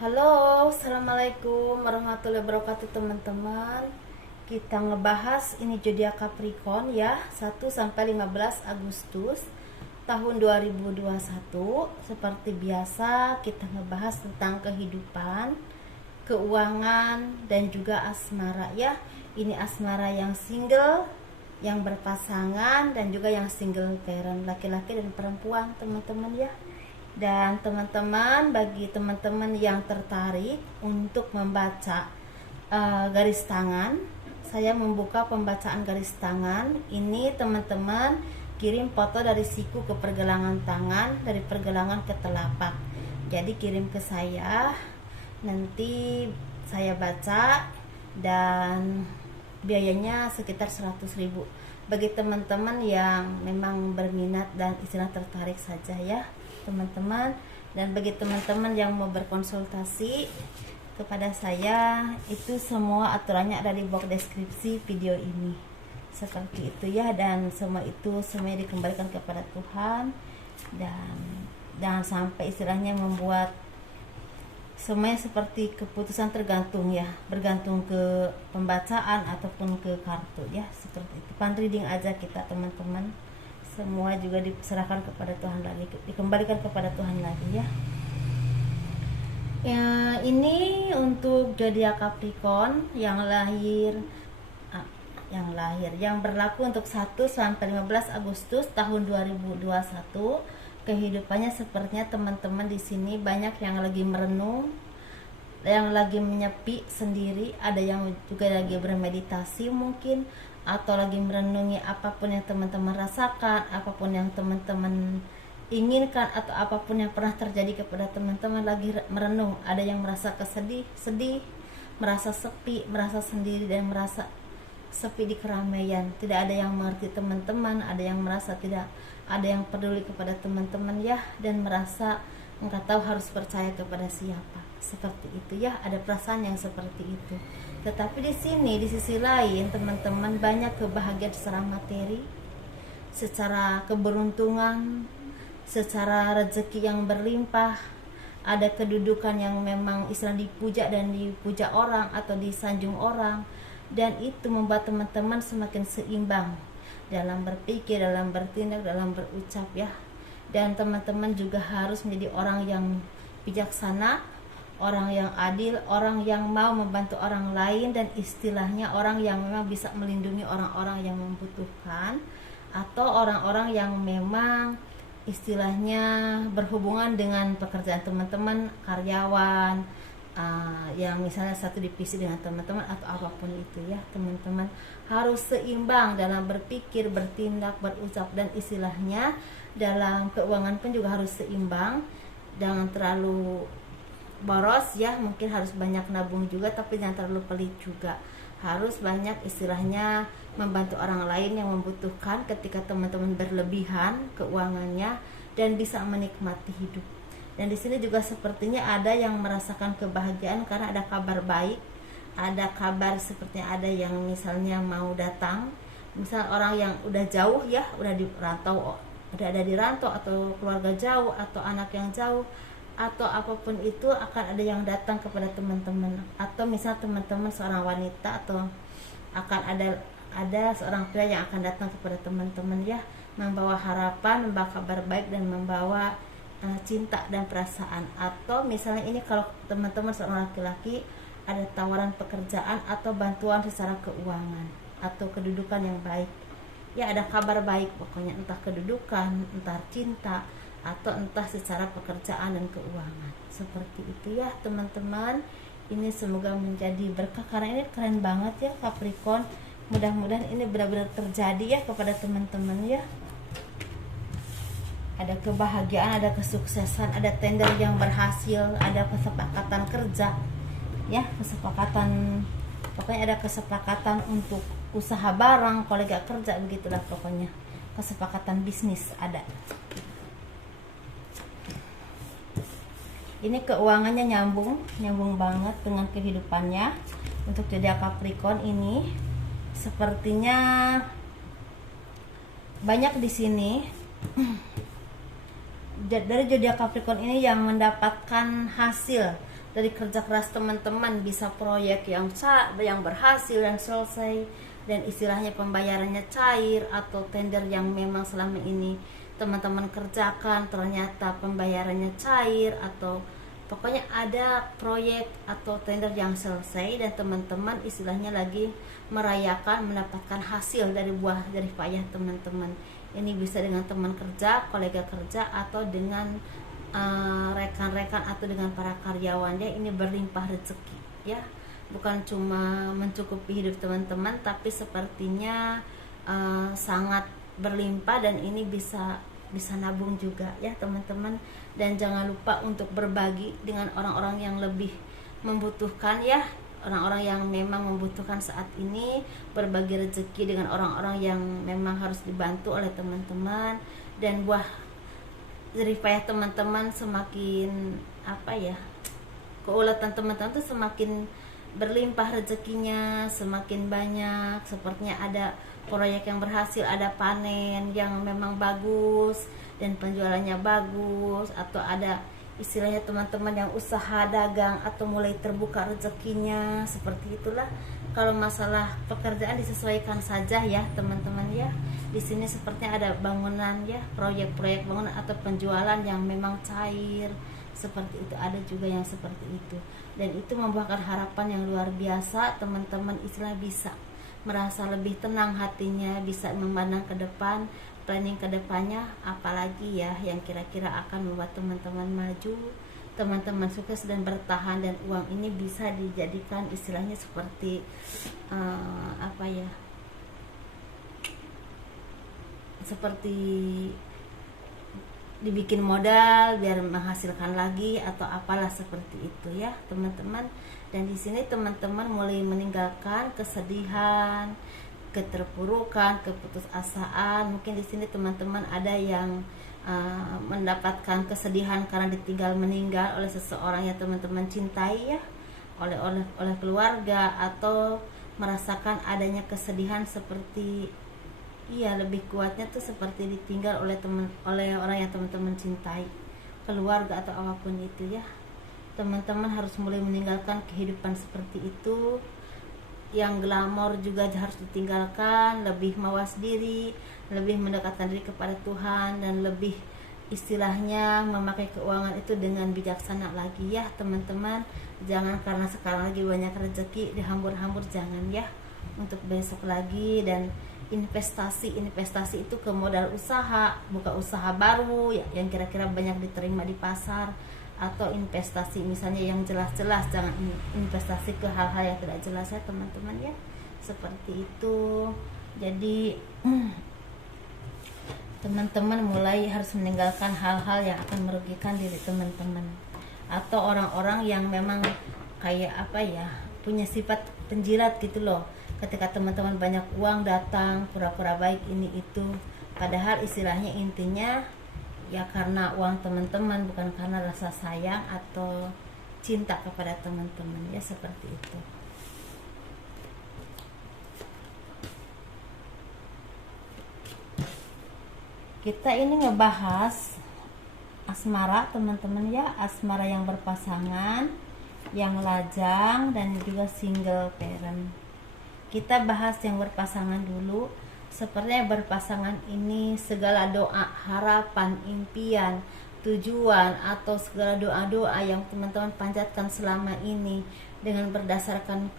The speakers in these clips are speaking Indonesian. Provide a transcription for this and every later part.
Halo, assalamualaikum warahmatullahi wabarakatuh teman-teman. Kita ngebahas ini zodiak Capricorn ya, 1 sampai 15 Agustus tahun 2021. Seperti biasa kita ngebahas tentang kehidupan, keuangan dan juga asmara ya. Ini asmara yang single, yang berpasangan dan juga yang single parent, laki-laki dan perempuan teman-teman ya. Dan teman-teman, bagi teman-teman yang tertarik untuk membaca garis tangan, saya membuka pembacaan garis tangan. Ini teman-teman kirim foto dari siku ke pergelangan tangan, dari pergelangan ke telapak. Jadi kirim ke saya, nanti saya baca, dan biayanya sekitar 100.000 bagi teman-teman yang memang berminat dan istilah tertarik saja ya teman-teman. Dan bagi teman-teman yang mau berkonsultasi kepada saya, itu semua aturannya ada di box deskripsi video ini, seperti itu ya. Dan semua itu semuanya dikembalikan kepada Tuhan, dan jangan sampai istilahnya membuat semuanya seperti keputusan tergantung ya, bergantung ke pembacaan ataupun ke kartu ya, seperti itu. Pan reading aja kita teman-teman, semua juga diserahkan kepada Tuhan lagi, dikembalikan kepada Tuhan lagi ya. Ini untuk zodiak Capricorn yang berlaku untuk 1 sampai 15 Agustus tahun 2021. Kehidupannya sepertinya teman-teman di sini banyak yang lagi merenung, yang lagi menyepi sendiri, ada yang juga lagi bermeditasi mungkin, atau lagi merenungi apapun yang teman-teman rasakan, apapun yang teman-teman inginkan, atau apapun yang pernah terjadi kepada teman-teman, lagi merenung. Ada yang merasa sedih, merasa sepi, merasa sendiri, dan merasa sepi di keramaian. Tidak ada yang mengerti teman-teman, ada yang merasa tidak ada yang peduli kepada teman-teman ya, dan merasa nggak tahu harus percaya kepada siapa, seperti itu ya. Ada perasaan yang seperti itu. Tetapi di sini, di sisi lain teman-teman, banyak kebahagiaan secara materi, secara keberuntungan, secara rezeki yang berlimpah. Ada kedudukan yang memang istilah dipuja dan dipuja orang atau disanjung orang, dan itu membuat teman-teman semakin seimbang dalam berpikir, dalam bertindak, dalam berucap ya. Dan teman-teman juga harus menjadi orang yang bijaksana, orang yang adil, orang yang mau membantu orang lain, dan istilahnya orang yang memang bisa melindungi orang-orang yang membutuhkan, atau orang-orang yang memang istilahnya berhubungan dengan pekerjaan teman-teman, karyawan, yang misalnya satu divisi dengan teman-teman atau apapun itu ya. Teman-teman harus seimbang dalam berpikir, bertindak, berucap, dan istilahnya dalam keuangan pun juga harus seimbang. Jangan terlalu boros ya, mungkin harus banyak nabung juga, tapi jangan terlalu pelit juga. Harus banyak istilahnya membantu orang lain yang membutuhkan ketika teman-teman berlebihan keuangannya dan bisa menikmati hidup. Dan di sini juga sepertinya ada yang merasakan kebahagiaan karena ada kabar baik, ada kabar sepertinya ada yang misalnya mau datang, misal orang yang udah jauh ya, udah di rantau, udah ada di rantau, atau keluarga jauh, atau anak yang jauh, atau apapun itu, akan ada yang datang kepada teman-teman. Atau misal teman-teman seorang wanita, atau akan ada seorang pria yang akan datang kepada teman-teman ya, membawa harapan, membawa kabar baik, dan membawa cinta dan perasaan. Atau misalnya ini kalau teman-teman seorang laki-laki, ada tawaran pekerjaan atau bantuan secara keuangan atau kedudukan yang baik ya. Ada kabar baik pokoknya, entah kedudukan, entah cinta, atau entah secara pekerjaan dan keuangan, seperti itu ya teman-teman. Ini semoga menjadi berkah karena ini keren banget ya Capricorn. Mudah-mudahan ini benar-benar terjadi ya kepada teman-teman ya. Ada kebahagiaan, ada kesuksesan, ada tender yang berhasil, ada kesepakatan kerja ya, kesepakatan, pokoknya ada kesepakatan untuk usaha barang, kolega kerja, begitulah pokoknya. Kesepakatan bisnis ada. Ini keuangannya nyambung banget dengan kehidupannya. Untuk zodiak Capricorn ini sepertinya banyak di sini dari zodiak Capricorn ini yang mendapatkan hasil dari kerja keras teman-teman bisa proyek yang berhasil dan selesai, dan istilahnya pembayarannya cair, atau tender yang memang selama ini teman-teman kerjakan ternyata pembayarannya cair, atau pokoknya ada proyek atau tender yang selesai dan teman-teman istilahnya lagi merayakan mendapatkan hasil dari buah dari payah teman-teman. Ini bisa dengan teman kerja, kolega kerja, atau dengan rekan-rekan atau dengan para karyawannya. Ini berlimpah rezeki ya, bukan cuma mencukupi hidup teman-teman, tapi sepertinya sangat berlimpah, dan ini bisa nabung juga ya teman-teman. Dan jangan lupa untuk berbagi dengan orang-orang yang lebih membutuhkan ya, orang-orang yang memang membutuhkan saat ini. Berbagi rezeki dengan orang-orang yang memang harus dibantu oleh teman-teman, dan buah jerih payah teman-teman semakin keuletan teman-teman tuh semakin berlimpah rezekinya, semakin banyak. Sepertinya ada proyek yang berhasil, ada panen yang memang bagus dan penjualannya bagus, atau ada istilahnya teman-teman yang usaha dagang atau mulai terbuka rezekinya. Seperti itulah. Kalau masalah pekerjaan disesuaikan saja ya teman-teman ya. Di sini sepertinya ada bangunan ya, proyek-proyek bangunan atau penjualan yang memang cair. Seperti itu, ada juga yang seperti itu. Dan itu membuahkan harapan yang luar biasa. Teman-teman istilah bisa merasa lebih tenang hatinya, bisa memandang ke depan, planning ke depannya, apalagi ya yang kira-kira akan membuat teman-teman maju, teman-teman sukses dan bertahan. Dan uang ini bisa dijadikan istilahnya seperti seperti dibikin modal biar menghasilkan lagi atau apalah seperti itu ya teman-teman. Dan di sini teman-teman mulai meninggalkan kesedihan, keterpurukan, keputusasaan. Mungkin di sini teman-teman ada yang mendapatkan kesedihan karena ditinggal meninggal oleh seseorang yang teman-teman cintai ya, oleh keluarga, atau merasakan adanya kesedihan seperti lebih kuatnya tuh seperti ditinggal oleh orang yang teman-teman cintai, keluarga atau apapun itu ya. Teman-teman harus mulai meninggalkan kehidupan seperti itu. Yang glamor juga harus ditinggalkan, lebih mawas diri, lebih mendekatkan diri kepada Tuhan, dan lebih istilahnya memakai keuangan itu dengan bijaksana lagi ya teman-teman. Jangan karena sekarang lagi banyak rezeki dihambur-hambur, jangan ya, untuk besok lagi. Dan investasi itu ke modal usaha, buka usaha baru ya, yang kira-kira banyak diterima di pasar, atau investasi misalnya yang jelas-jelas, jangan investasi ke hal-hal yang tidak jelas ya teman-teman ya, seperti itu. Jadi teman-teman mulai harus meninggalkan hal-hal yang akan merugikan diri teman-teman, atau orang-orang yang memang kayak punya sifat penjilat gitu loh. Ketika teman-teman banyak uang datang pura-pura baik ini itu, padahal istilahnya intinya ya karena uang teman-teman, bukan karena rasa sayang atau cinta kepada teman-teman ya, seperti itu. Kita ini ngebahas asmara teman-teman ya, asmara yang berpasangan, yang lajang, dan juga single parent. Kita bahas yang berpasangan dulu. Sepertinya berpasangan ini segala doa, harapan, impian, tujuan, atau segala doa-doa yang teman-teman panjatkan selama ini dengan berdasarkan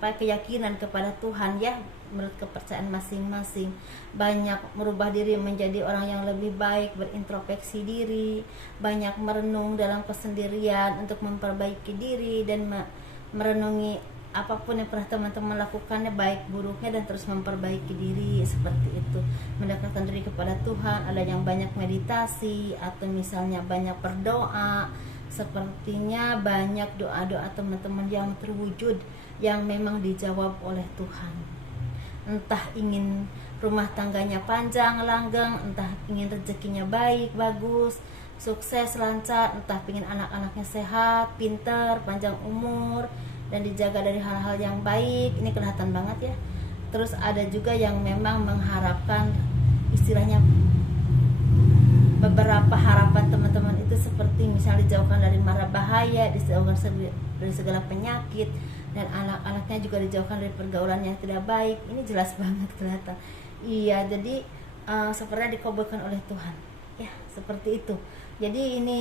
keyakinan kepada Tuhan ya, menurut kepercayaan masing-masing, banyak merubah diri menjadi orang yang lebih baik, berintrospeksi diri, banyak merenung dalam kesendirian untuk memperbaiki diri dan merenungi apapun yang pernah teman-teman lakukannya, baik buruknya, dan terus memperbaiki diri seperti itu, mendekatkan diri kepada Tuhan. Ada yang banyak meditasi, atau misalnya banyak berdoa. Sepertinya banyak doa-doa teman-teman yang terwujud, yang memang dijawab oleh Tuhan. Entah ingin rumah tangganya panjang, langgeng, entah ingin rezekinya baik, bagus, sukses, lancar, entah ingin anak-anaknya sehat, pintar, panjang umur, dan dijaga dari hal-hal yang baik. Ini kelihatan banget ya. Terus ada juga yang memang mengharapkan istilahnya beberapa harapan teman-teman itu itu seperti misalnya dijauhkan dari mara bahaya, dijauhkan dari segala penyakit, dan anak-anaknya juga dijauhkan dari pergaulan yang tidak baik. Ini jelas banget kelihatan. Iya, jadi sepertinya dikabulkan oleh Tuhan. Ya, seperti itu. Jadi ini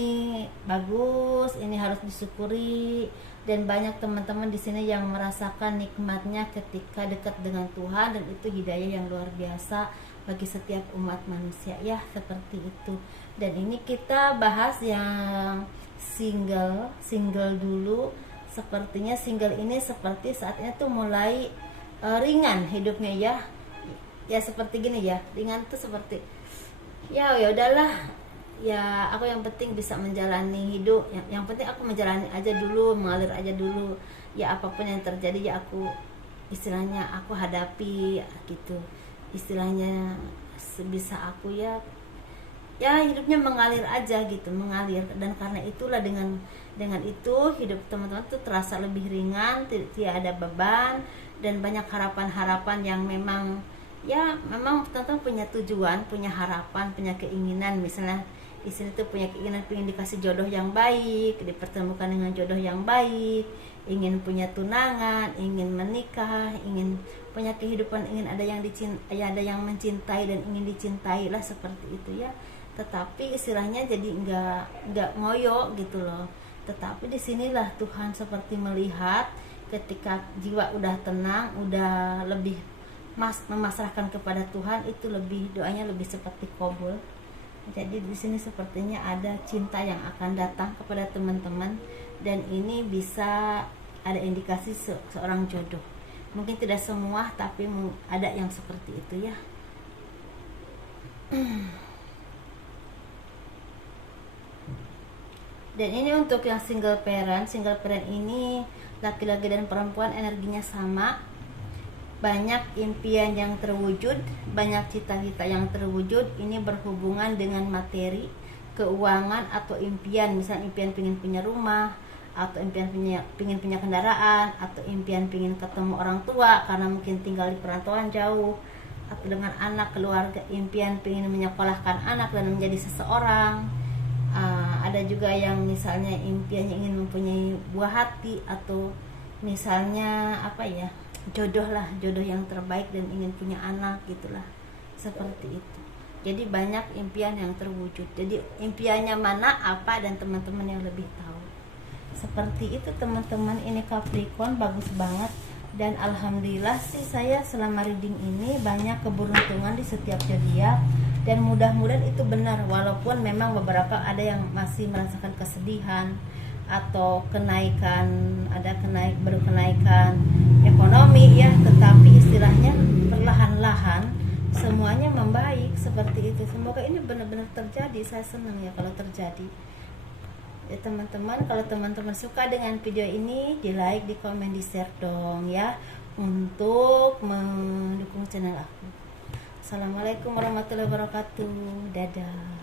bagus, ini harus disyukuri, dan banyak teman-teman di sini yang merasakan nikmatnya ketika dekat dengan Tuhan, dan itu hidayah yang luar biasa bagi setiap umat manusia, ya, seperti itu. Dan ini kita bahas yang single dulu. Sepertinya single ini seperti saatnya tuh mulai ringan hidupnya, ya seperti gini ya, ringan tuh seperti ya udahlah, ya aku yang penting bisa menjalani hidup, yang penting aku menjalani aja dulu, mengalir aja dulu, ya apapun yang terjadi ya aku istilahnya aku hadapi gitu, istilahnya sebisa aku ya hidupnya mengalir aja gitu, mengalir. Dan karena itulah dengan itu hidup teman-teman tuh terasa lebih ringan, tidak ada beban, dan banyak harapan-harapan yang memang teman-teman punya tujuan, punya harapan, punya keinginan. Misalnya istri itu punya keinginan pengen dikasih jodoh yang baik, dipertemukan dengan jodoh yang baik, ingin punya tunangan, ingin menikah, ingin punya kehidupan, ingin ada yang mencintai dan ingin dicintai lah, seperti itu ya. Tetapi istilahnya jadi nggak ngoyo gitu loh. Tetapi disinilah Tuhan seperti melihat ketika jiwa udah tenang, udah lebih memasrahkan kepada Tuhan, itu doanya lebih seperti kabul. Jadi di sini sepertinya ada cinta yang akan datang kepada teman-teman, dan ini bisa ada indikasi seorang jodoh. Mungkin tidak semua, tapi ada yang seperti itu ya. Dan ini untuk yang single parent ini laki-laki dan perempuan energinya sama, banyak impian yang terwujud, banyak cita-cita yang terwujud. Ini berhubungan dengan materi, keuangan, atau impian, misalnya impian pengen punya rumah, atau impian pengen punya kendaraan, atau impian pengen ketemu orang tua karena mungkin tinggal di perantauan jauh, atau dengan anak keluarga, impian pengen menyekolahkan anak dan menjadi seseorang. Ada juga yang misalnya impiannya ingin mempunyai buah hati, atau misalnya jodoh yang terbaik dan ingin punya anak gitulah, seperti itu. Jadi banyak impian yang terwujud. Jadi impiannya mana apa, dan teman-teman yang lebih tahu. Seperti itu teman-teman. Ini Capricorn bagus banget, dan alhamdulillah sih saya selama reading ini banyak keberuntungan di setiap zodiak, dan mudah-mudahan itu benar, walaupun memang beberapa ada yang masih merasakan kesedihan atau baru kenaikan ekonomi ya, tetapi istilahnya perlahan-lahan semuanya membaik, seperti itu. Semoga ini benar-benar terjadi. Saya senang ya kalau terjadi ya teman-teman. Kalau teman-teman suka dengan video ini, di like, di komen, di share dong ya, untuk mendukung channel aku. Assalamualaikum warahmatullahi wabarakatuh. Dadah.